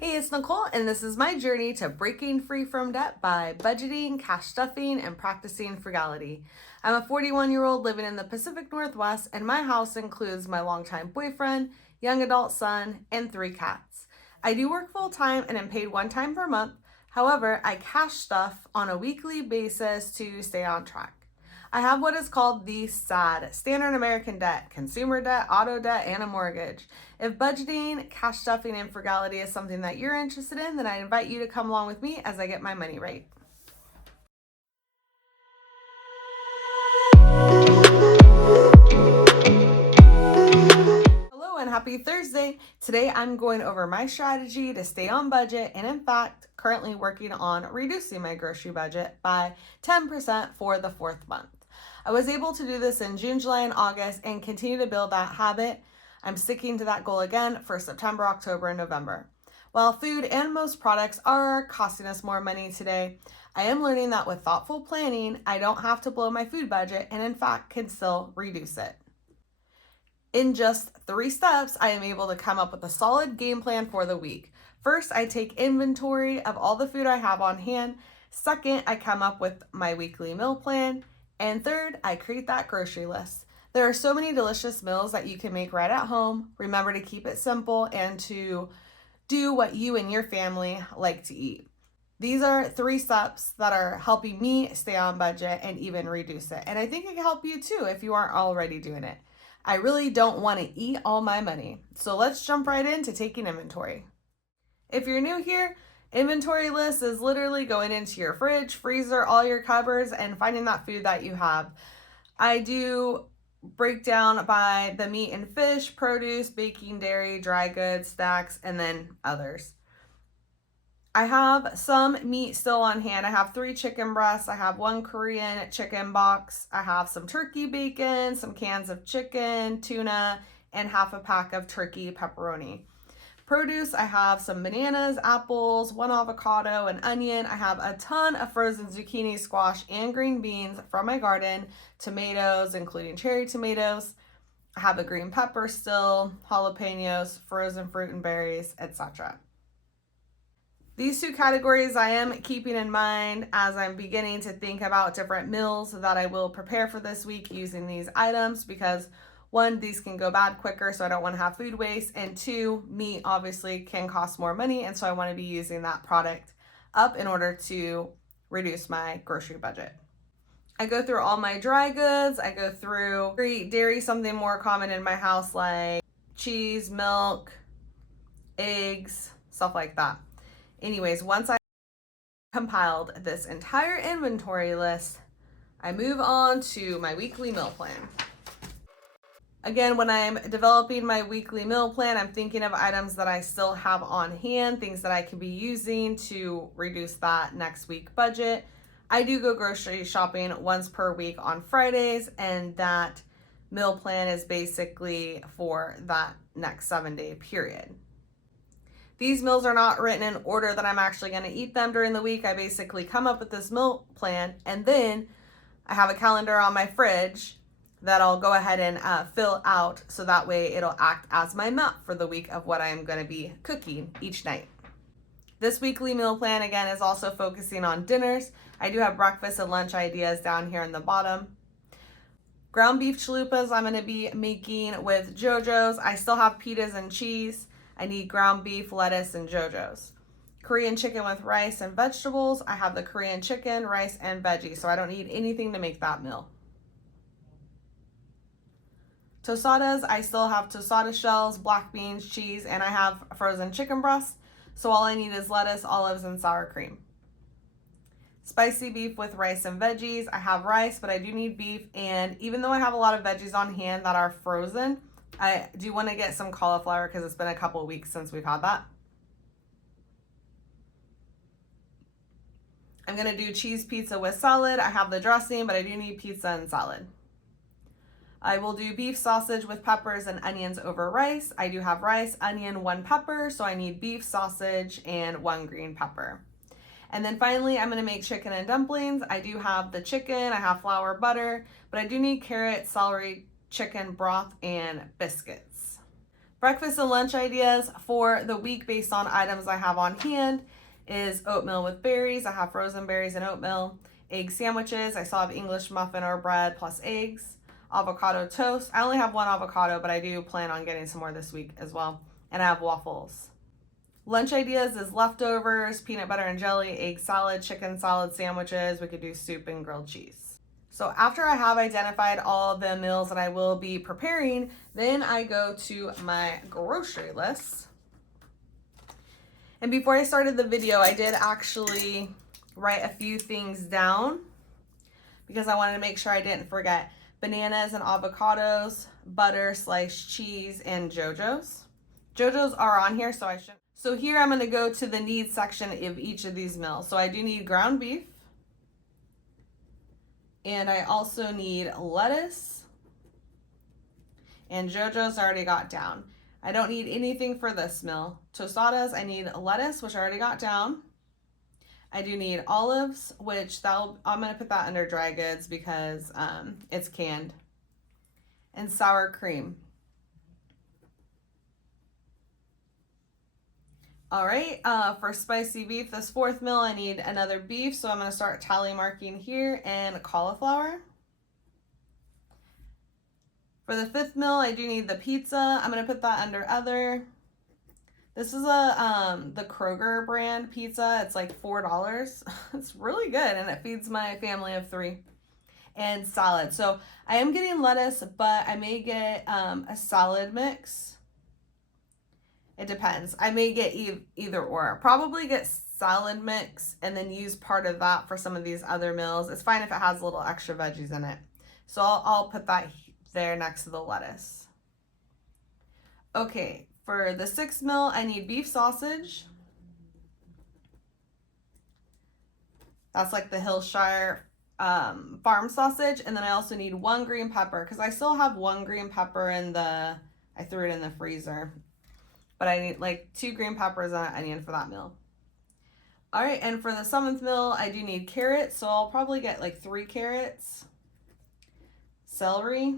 Hey, it's Nicole, and this is my journey to breaking free from debt by budgeting, cash stuffing, and practicing frugality. I'm a 41-year-old living in the Pacific Northwest, and my house includes my longtime boyfriend, young adult son, and 3 cats. I do work full time and am paid one time per month. However, I cash stuff on a weekly basis to stay on track. I have what is called the SAD, Standard American Debt, consumer debt, auto debt, and a mortgage. If budgeting, cash stuffing, and frugality is something that you're interested in, then I invite you to come along with me as I get my money right. Hello and happy Thursday. Today I'm going over my strategy to stay on budget and in fact currently working on reducing my grocery budget by 10% for the 4th month. I was able to do this in June, July, and August and continue to build that habit. I'm sticking to that goal again for September, October, and November. While food and most products are costing us more money today, I am learning that with thoughtful planning, I don't have to blow my food budget and in fact can still reduce it. In just 3 steps, I am able to come up with a solid game plan for the week. First, I take inventory of all the food I have on hand. Second, I come up with my weekly meal plan. And third, I create that grocery list. There are so many delicious meals that you can make right at home. Remember to keep it simple and to do what you and your family like to eat. These are 3 steps that are helping me stay on budget and even reduce it. And I think it can help you too if you aren't already doing it. I really don't want to eat all my money. So let's jump right into taking inventory. If you're new here, inventory list is literally going into your fridge, freezer, all your cupboards, and finding that food that you have. I do break down by the meat and fish, produce, baking, dairy, dry goods, snacks, and then others. I have some meat still on hand. I have 3 chicken breasts. I have 1 Korean chicken box. I have some turkey bacon, some cans of chicken, tuna, and half a pack of turkey pepperoni. Produce, I have some bananas, apples, 1 avocado, an onion. I have a ton of frozen zucchini, squash, and green beans from my garden, tomatoes, including cherry tomatoes. I have a green pepper still, jalapenos, frozen fruit and berries, etc. These 2 categories I am keeping in mind as I'm beginning to think about different meals that I will prepare for this week using these items because 1, these can go bad quicker, so I don't want to have food waste, and 2, meat obviously can cost more money, and so I want to be using that product up in order to reduce my grocery budget. I go through all my dry goods. I go through dairy, something more common in my house like cheese, milk, eggs, stuff like that. Anyways, once I compiled this entire inventory list, I move on to my weekly meal plan. Again, when I'm developing my weekly meal plan, I'm thinking of items that I still have on hand, things that I can be using to reduce that next week budget. I do go grocery shopping once per week on Fridays, and that meal plan is basically for that next 7-day period. These meals are not written in order that I'm actually going to eat them during the week. I basically come up with this meal plan, and then I have a calendar on my fridge that I'll go ahead and fill out so that way it'll act as my map for the week of what I am going to be cooking each night. This weekly meal plan again is also focusing on dinners. I do have breakfast and lunch ideas down here in the bottom. Ground beef chalupas I'm going to be making with JoJo's. I still have pitas and cheese. I need ground beef, lettuce, and JoJo's. Korean chicken with rice and vegetables. I have the Korean chicken, rice, and veggies, so I don't need anything to make that meal. Tostadas, I still have tostada shells, black beans, cheese, and I have frozen chicken breasts. So all I need is lettuce, olives, and sour cream. Spicy beef with rice and veggies. I have rice, but I do need beef. And even though I have a lot of veggies on hand that are frozen, I do want to get some cauliflower because it's been a couple of weeks since we've had that. I'm going to do cheese pizza with salad. I have the dressing, but I do need pizza and salad. I will do beef sausage with peppers and onions over rice. I do have rice, onion, 1 pepper, so I need beef, sausage, and 1 green pepper. And then finally, I'm going to make chicken and dumplings. I do have the chicken, I have flour, butter, but I do need carrot, celery, chicken broth, and biscuits. Breakfast and lunch ideas for the week based on items I have on hand is oatmeal with berries. I have frozen berries and oatmeal. Egg sandwiches. I still have English muffin or bread plus eggs. Avocado toast. I only have one avocado, but I do plan on getting some more this week as well. And I have waffles. Lunch ideas is leftovers, peanut butter and jelly, egg salad, chicken salad sandwiches. We could do soup and grilled cheese. So after I have identified all the meals that I will be preparing, then I go to my grocery list. And before I started the video, I did actually write a few things down because I wanted to make sure I didn't forget. Bananas and avocados, butter, sliced cheese, and JoJo's. JoJo's are on here, so I shouldn't. So here I'm going to go to the needs section of each of these meals. So I do need ground beef. And I also need lettuce. And JoJo's I already got down. I don't need anything for this meal. Tostadas, I need lettuce, which I already got down. I do need olives, which I'm going to put that under dry goods because it's canned. And sour cream. All right, for spicy beef, this fourth meal, I need another beef. So I'm going to start tally marking here, and cauliflower. For the fifth meal, I do need the pizza. I'm going to put that under other. This is the Kroger brand pizza. It's like $4. It's really good, and it feeds my family of 3. And salad. So I am getting lettuce, but I may get a salad mix. It depends. I may get either or. Probably get salad mix and then use part of that for some of these other meals. It's fine if it has a little extra veggies in it. So I'll put that there next to the lettuce. Okay, for the sixth meal, I need beef sausage. That's like the Hillshire farm sausage. And then I also need 1 green pepper because I still have 1 green pepper I threw it in the freezer. But I need like 2 green peppers and an onion for that meal. All right, and for the 7th meal, I do need carrots. So I'll probably get like 3 carrots. Celery.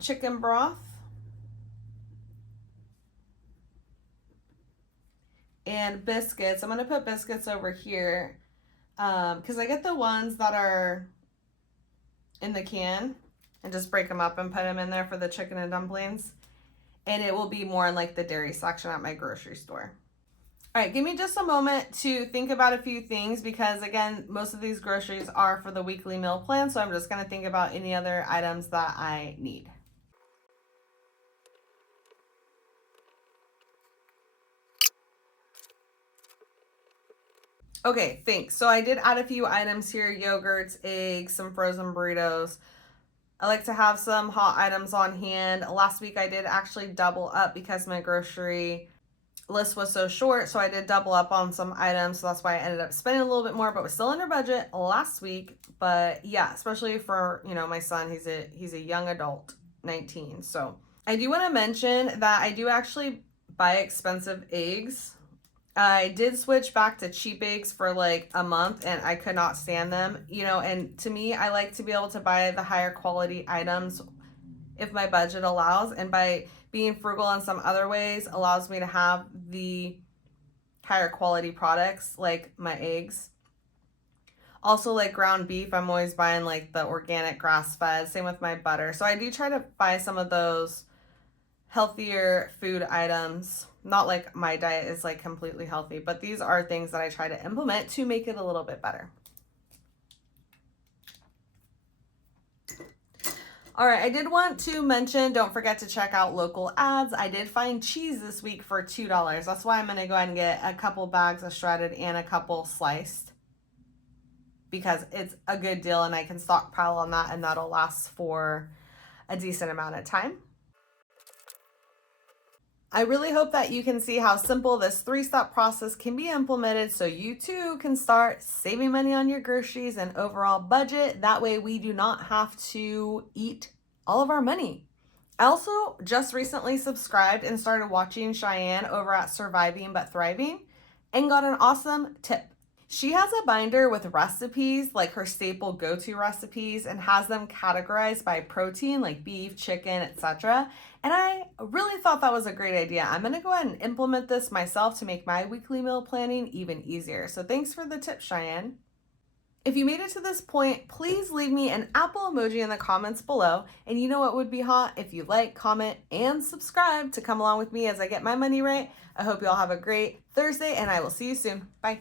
Chicken broth. And biscuits. I'm going to put biscuits over here because I get the ones that are in the can. And just break them up and put them in there for the chicken and dumplings. And it will be more in like the dairy section at my grocery store. All right, give me just a moment to think about a few things because again, most of these groceries are for the weekly meal plan. So I'm just gonna think about any other items that I need. Okay, thanks. So I did add a few items here, yogurts, eggs, some frozen burritos. I like to have some hot items on hand. Last week I did actually double up because my grocery list was so short. So I did double up on some items. So that's why I ended up spending a little bit more, but was still under budget last week. But yeah, especially for, my son, he's a young adult, 19. So I do want to mention that I do actually buy expensive eggs. I did switch back to cheap eggs for like a month and I could not stand them, and to me, I like to be able to buy the higher quality items if my budget allows. And by being frugal in some other ways allows me to have the higher quality products like my eggs. Also like ground beef, I'm always buying like the organic grass fed, same with my butter. So I do try to buy some of those healthier food items. Not like my diet is like completely healthy, but these are things that I try to implement to make it a little bit better. All right, I did want to mention, don't forget to check out local ads. I did find cheese this week for $2. That's why I'm going to go ahead and get a couple bags of shredded and a couple sliced because it's a good deal and I can stockpile on that and that'll last for a decent amount of time. I really hope that you can see how simple this 3-step process can be implemented so you too can start saving money on your groceries and overall budget. That way we do not have to eat all of our money. I also just recently subscribed and started watching Cheyenne over at Surviving But Thriving and got an awesome tip. She has a binder with recipes, like her staple go-to recipes, and has them categorized by protein, like beef, chicken, etc. And I really thought that was a great idea. I'm going to go ahead and implement this myself to make my weekly meal planning even easier. So thanks for the tip, Cheyenne. If you made it to this point, please leave me an apple emoji in the comments below. And you know what would be hot? If you like, comment, and subscribe to come along with me as I get my money right. I hope you all have a great Thursday, and I will see you soon. Bye.